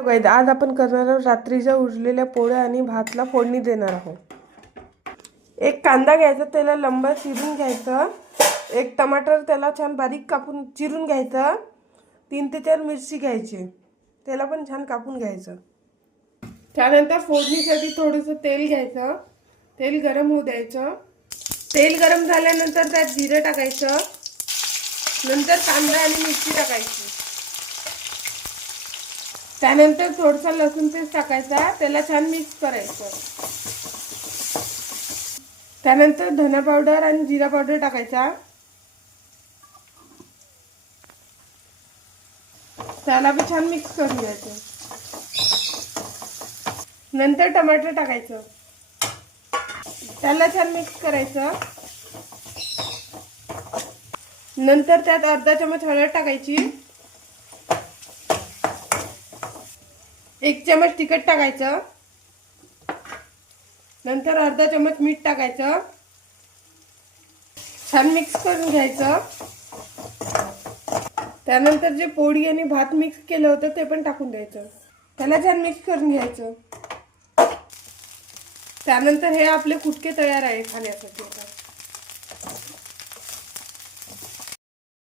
आज आपण करणार आहोत रात्रीच्या उरलेल्या पोळ्या आणि भातला फोडणी देणार आहोत. एक कांदा घ्यायचा, त्याला लंबा चिरून घ्यायचं. एक टमाटर त्याला छान बारीक कापून चिरून घ्यायचं. 3 ते 4 मिरची घ्यायची, त्याला पण छान कापून घ्यायचं. त्यानंतर फोडणीसाठी थोडंसं तेल घ्यायचं. तेल गरम होऊ द्यायचं. तेल गरम झाल्यानंतर त्यात जिरं टाकायचं. नंतर कांदा आणि मिरची टाकायची. त्यानंतर थोडंसं लसूण पेस्ट टाकायचा, त्याला छान मिक्स करायचं. त्यानंतर धना पावडर आणि जिरा पावडर टाकायचा. त्याला भी छान मिक्स करून घ्यायचं. नंतर टमाटर टाकायचं, त्याला छान मिक्स करायचं. नंतर त्यात अर्धा चमच हळद टाकायची. 1 चमच तिखट टाकायचं. नंतर अर्धा चमच मीठ टाकायचं. छान मिक्स करून घ्यायचं. त्यानंतर जे पोळी आणि भात मिक्स केलं होतं ते पण टाकून द्यायचं. त्याला छान मिक्स करून घ्यायचं. त्यानंतर हे आपले कुटके तयार आहे खाण्यासाठी.